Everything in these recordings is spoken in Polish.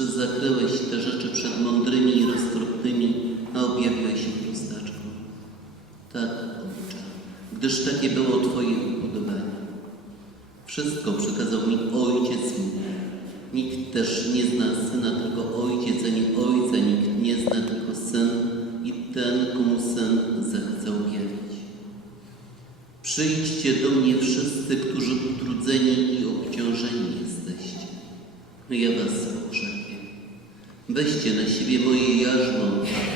że zakryłeś te rzeczy przed mądrymi i roztropnymi, a objawiłeś ich prostaczkom. Tak, Ojcze, gdyż takie było Twoje upodobanie. Wszystko przekazał mi Ojciec mój. Nikt też nie zna Syna, tylko Ojciec, ani Ojca nikt nie zna, tylko Syn i ten, komu Syn zechce objawić. Przyjdźcie do mnie wszyscy, którzy utrudzeni i obciążeni jesteście. Ja was pogrzebię. Weźcie na siebie moje jarzmo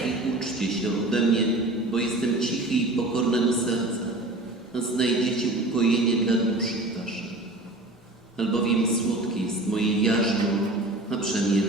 i uczcie się ode mnie, bo jestem cichy i pokornego serca, a znajdziecie ukojenie dla duszy waszych. Albowiem słodkie jest moje jarzmo, a brzemię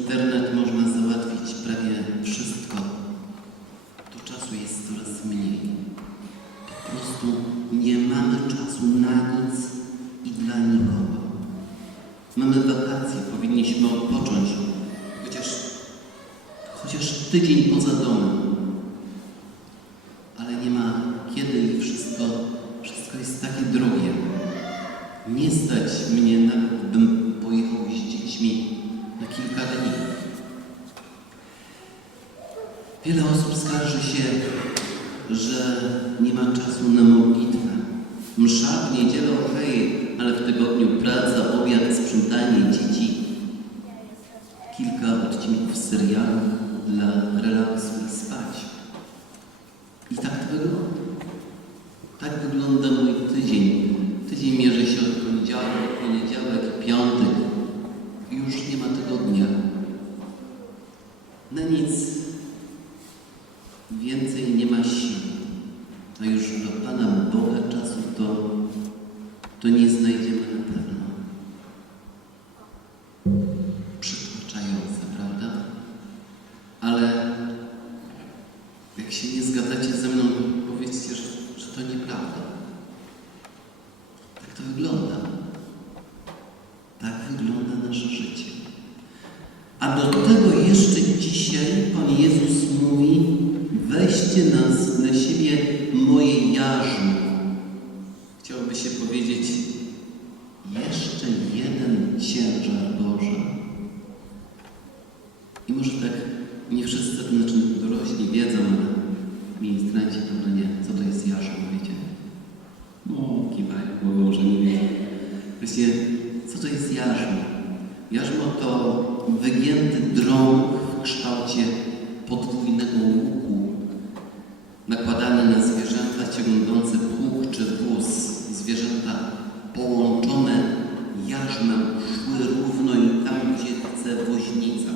internet można załatwić prawie wszystko, to czasu jest coraz mniej. Po prostu nie mamy czasu na nic i dla nikogo. Mamy wakacje, powinniśmy odpocząć, chociaż, chociaż tydzień poza domem skarży się, że nie ma czasu na modlitwę. Msza w niedzielę okej, ale w tygodniu praca, obiad, sprzątanie, dzieci. Kilka odcinków serialu dla relaksu i spać. I tak to wygląda. Tak wygląda mój tydzień. Tydzień mierzy się od poniedziałek, poniedziałek, piątek. Już nie ma tygodnia. Na nic więcej nie ma sił. A już do Pana Boga czasu to, to nie znajdziemy to wygięty drąg w kształcie podwójnego łuku, nakładany na zwierzęta ciągnące pług czy wóz. Zwierzęta połączone jarzmem szły równo i tam, gdzie chce woźnica.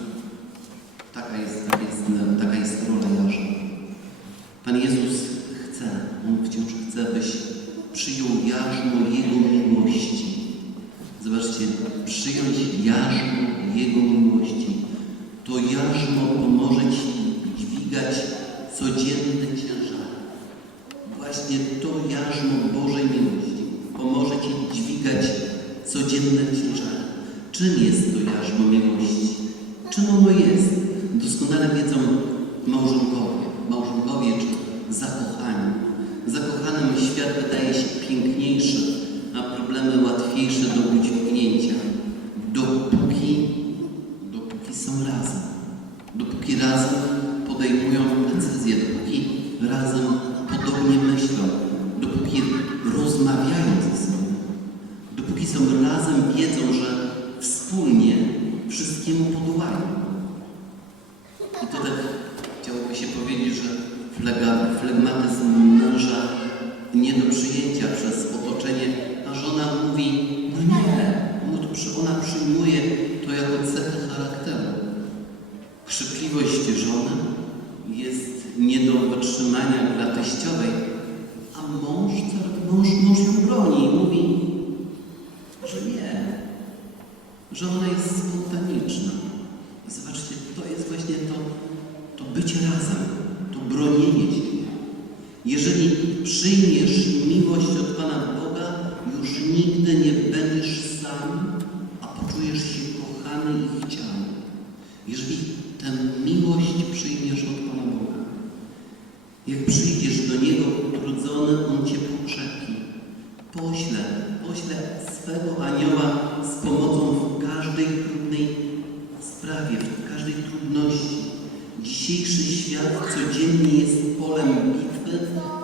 Taka jest, taka jest, taka jest rola jarzma. Pan Jezus chce, On wciąż chce, byś przyjął jarzmo Jego miłości. Zobaczcie, przyjąć jarzmo Jego miłości. To jarzmo pomoże Ci dźwigać codzienne ciężary. Właśnie to jarzmo Bożej miłości pomoże Ci dźwigać codzienne ciężary. Czym jest to jarzmo miłości? Czym ono jest? Doskonale wiedzą małżonkowie, małżonkowie czy zakochani. Zakochanym świat wydaje się piękniejszy, a problemy łatwiejsze do udźwignięcia. Do przyjęcia przez otoczenie, a żona mówi, no nie, ona, przyjmuje to jako cechę charakteru. Krzykliwość żony jest nie do wytrzymania dla teściowej, a mąż, mąż, mąż ją broni i mówi, że nie, że ona jest spontaniczna. I zobaczcie, to jest właśnie to, to bycie razem, to bronienie się. Jeżeli przyjmiesz miłość od Pana Boga, już nigdy nie będziesz sam, a poczujesz się kochany i chciany. Jeżeli tę miłość przyjmiesz od Pana Boga, jak przyjdziesz do Niego utrudzony, On Cię poczepi. Pośle, pośle swego anioła z pomocą w każdej trudnej sprawie, w każdej trudności. Dzisiejszy świat codziennie jest polem bitwy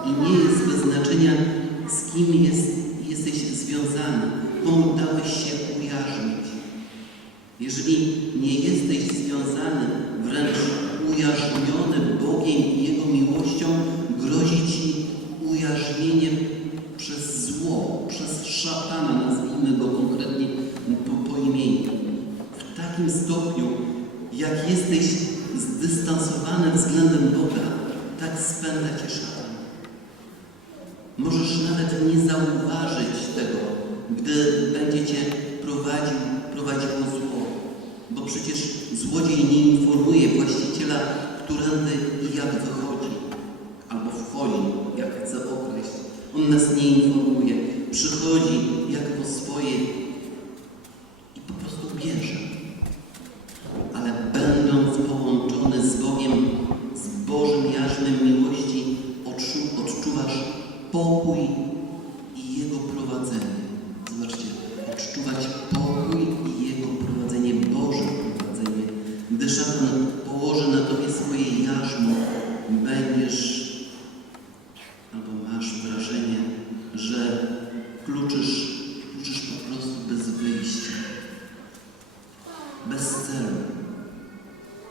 i nie jest bez znaczenia, z kim jest, jesteś związany, komu dałeś się ujarzmić. Jeżeli nie jesteś związany, wręcz ujarzmiony Bogiem i Jego miłością, grozi Ci ujarzmienie przez zło, przez szatana, nazwijmy go konkretnie po, po imieniu. W takim stopniu, jak jesteś zdystansowany względem Boga, tak spędza Cię szatan. Możesz nawet nie zauważyć tego, gdy będzie Cię prowadził, prowadziło zło. Bo przecież złodziej nie informuje właściciela, którędy i jak wychodzi, albo wchodzi, jak chce określić. On nas nie informuje. Przychodzi jak po swoje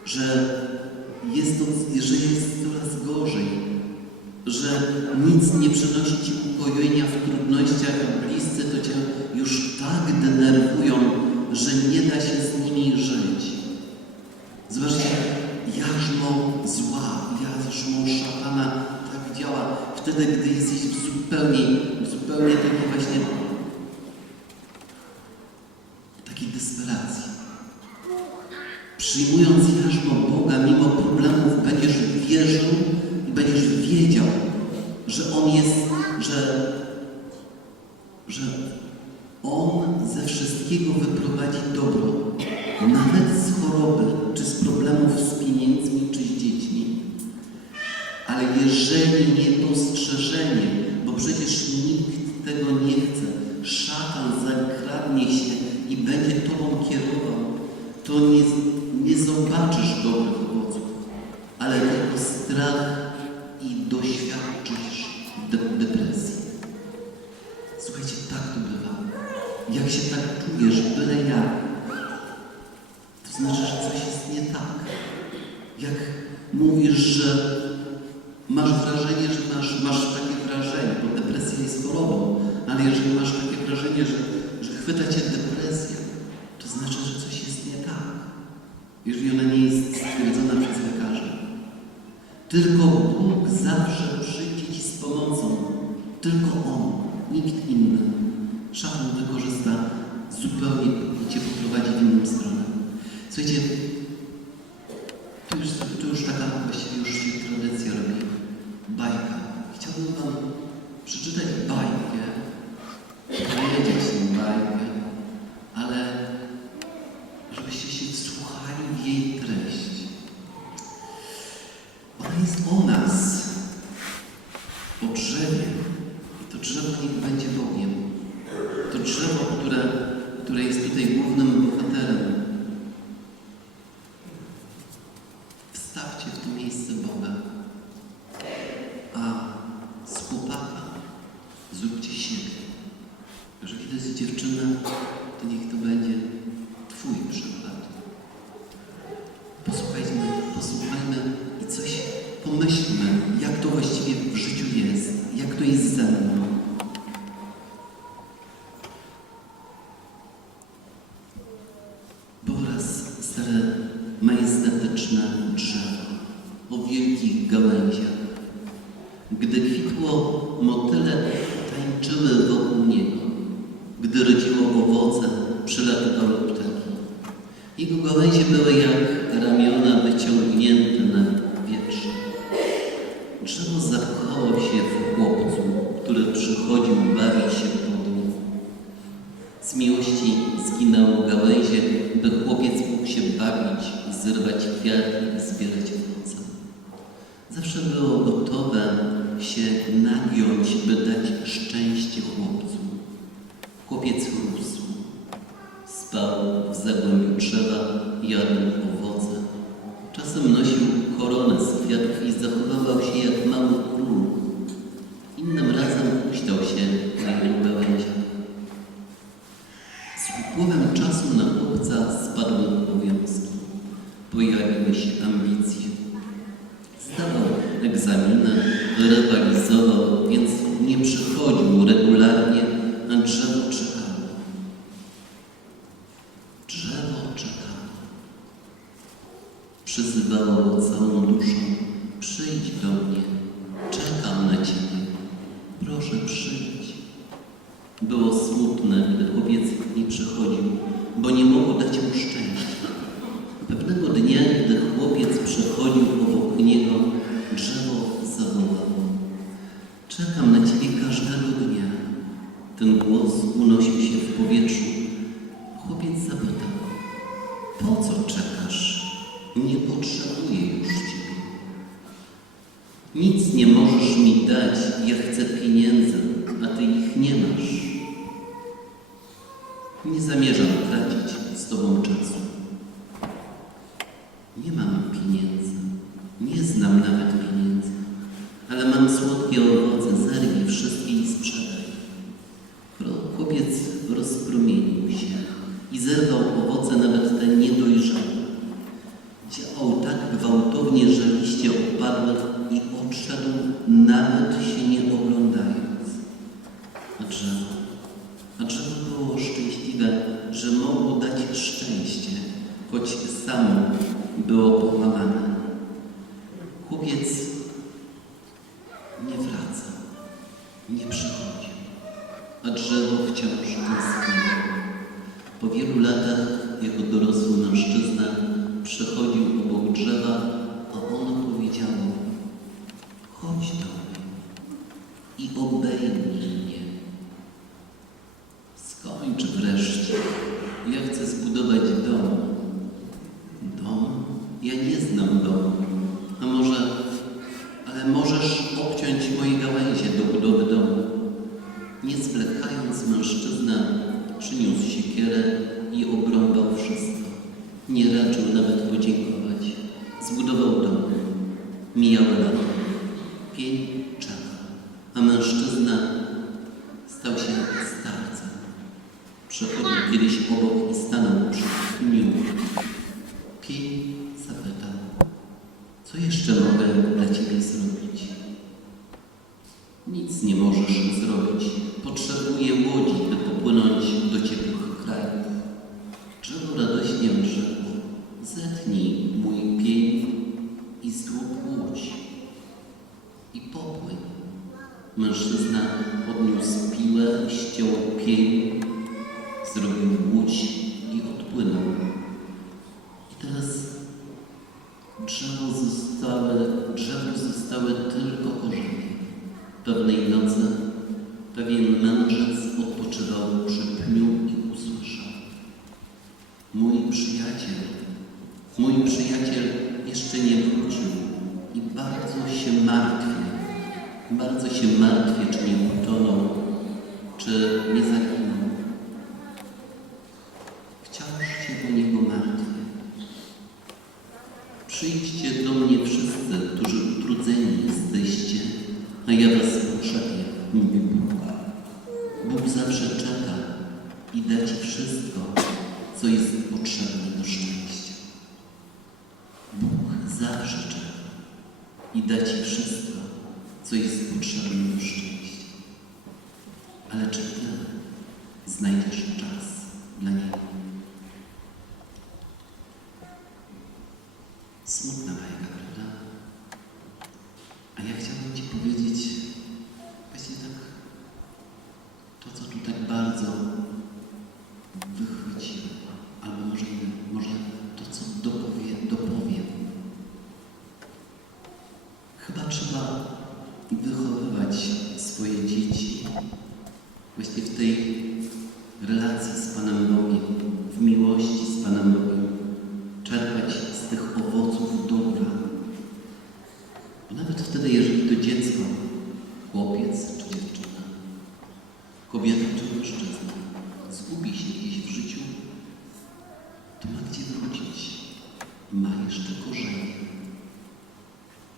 że jest, to, że jest coraz gorzej, że nic nie przynosi Ci ukojenia w trudnościach, a bliscy to Cię już tak denerwują, że nie da się z nimi żyć. Zobaczcie, jarzmo zła, jarzmo szatana tak działa wtedy, gdy jesteś w zupełnie, w zupełnie takiej właśnie takiej desperacji. Przyjmując jarzmo Boga mimo problemów, będziesz wierzył i będziesz wiedział, że On jest, że, że On ze wszystkiego wyprowadzi dobro, nawet z choroby, czy z problemów z pieniędzmi, czy z dziećmi. Ale jeżeli niepostrzeżenie, bo przecież nikt tego nie chce, szatan zakradnie się i będzie Tobą kierował, to nie, zobaczysz dobrych owoców, ale tylko strach i doświadczysz de depresji. Słuchajcie, tak to bywa. Jak się tak czujesz, byle jak, to znaczy, że coś jest nie tak. Jak mówisz, że masz wrażenie, że masz, masz takie wrażenie, bo depresja jest chorobą, ale jeżeli masz takie wrażenie, że, że chwyta cię Tylko Bóg zawsze przyjdzie Ci z pomocą. Tylko On, nikt inny. Szatan wykorzysta zupełnie i Cię poprowadzi w inną stronę. Słuchajcie, to już, to już taka właściwie już się tradycja robi. Bajka. Chciałbym Wam przeczytać bajkę, drzewo niech będzie Bogiem. To drzewo, które, które jest tutaj głównym bohaterem. Wstawcie w to miejsce Boga. A z chłopaka zróbcie siebie. Jeżeli to jest dziewczyna, to niech to będzie Twój przykład. Majestatyczne drzewo o wielkich gałęziach. Gdy kwitło, motyle tańczyły wokół niego. Gdy rodziło owoce, przylatywały ptaki. Jego gałęzie były jak ramiona wyciągnięte na wietrze. Drzewo zakochało się w chłopcu, który przychodził bawić się pod nim. Z miłości zginęło gałęzie, by chłopiec mógł się bawić, zrywać kwiaty i zbierać owoce. Zawsze było gotowe się nagiąć, by dać szczęście chłopcu. Chłopiec rósł. Spał w zagłębiu drzewa, jadł owoce. Czasem nosił koronę z kwiatów i zachowywał się jak mały król. Innym razem uśtał się na jego gałęziach. Z upływem czasu na chłopca spadły obowiązki. Pojawiły się ambicje. Zdawał egzaminy, rywalizował, więc nie przychodził regularnie, a drzewo czekało. Drzewo czekało. Przyzywało całą duszą. Przyjdź do mnie. Czekam na ciebie. Proszę przyjdź. Było smutne, gdy chłopiec nie przychodził, bo nie mogło dać mu szczęścia. Pewnego dnia, gdy chłopiec przechodził obok niego, drzewo zawołało. Czekam na ciebie każdego dnia. Ten głos unosił się w powietrzu. Chłopiec zapytał, po co czekasz? Nie potrzebuję już ciebie. Nic nie możesz mi dać, ja chcę pieniędzy, a ty ich nie masz. Nie zamierzam tracić z tobą czasu. Nie mam pieniędzy, nie znam nawet pieniędzy, ale mam słodkie owoce, zerwij wszystkie i sprzedaj. Ro- Chłopiec rozpromienił się i zerwał owoce, nawet te niedojrzałe. Działał tak gwałtownie, że liście opadły i odszedł, nawet się nie oglądając. A drzewo, a drzewo było szczęśliwe, że mogło dać szczęście, choć samo było połamane. Chłopiec nie wracał, nie przychodził, a drzewo wciąż tęskniło. Po wielu latach, jako dorosły mężczyzna, przechodził obok drzewa, a ono powiedziało: Chodź do mnie i obejmij mnie. Skończ wreszcie. Ja chcę zbudować dom. Dom? Ja nie znam domu. A może, ale możesz obciąć moje gałęzie do budowy domu. Nie zwlekając, mężczyzna przyniósł siekierę i obrąbał wszystko. Nie raczył nawet podziękować. Zbudował dom. Mijały lata. Pień a mężczyzna stał się starcem. Przechodził kiedyś obok i stanął przy pniu. Pień zapytał, co jeszcze mogę dla Ciebie zrobić? Nic nie możesz zrobić. Potrzebuję łodzi, by popłynąć do ciepłych krajów. Drzewo radośnie rzekło, zetnij mój pień i zrób łódź. I popłyń. Mężczyzna podniósł piłę, ściął pień, zrobił łódź i odpłynął. I teraz drzewo zostały, drzewu zostały tylko korzenie. Pewnej nocy pewien mędrzec odpoczywał przy pniu i usłyszał. Mój przyjaciel, mój przyjaciel jeszcze nie wrócił i bardzo się martwię. Bardzo się martwię, czy nie utonął, czy nie zaginął. Smutna bajka, prawda? A ja chciałbym Ci powiedzieć nawet wtedy, jeżeli to dziecko, chłopiec czy dziewczyna, kobieta czy mężczyzna, zgubi się gdzieś w życiu, to ma gdzie wrócić. Ma jeszcze korzenie.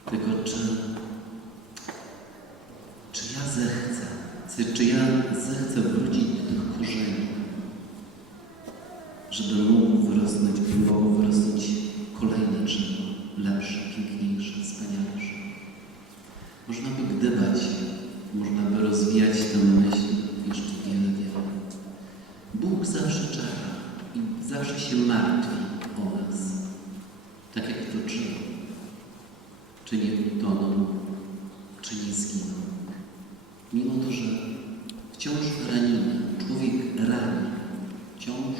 Tylko czy, czy ja zechcę, czy- ja zechcę wrócić do tych korzeni, żeby mógł wyrosnąć, by mogło wyrosnąć kolejne drzewo, lepsze, piękniejsze, wspanialsze. Można by gdybać, można by rozwijać tę myśl jeszcze wiele, wiele. Bóg zawsze czeka i zawsze się martwi o nas, tak jak to drzewo. Czy nie utoną, czy nie zginą. Mimo to, że wciąż ranimy, człowiek rani, wciąż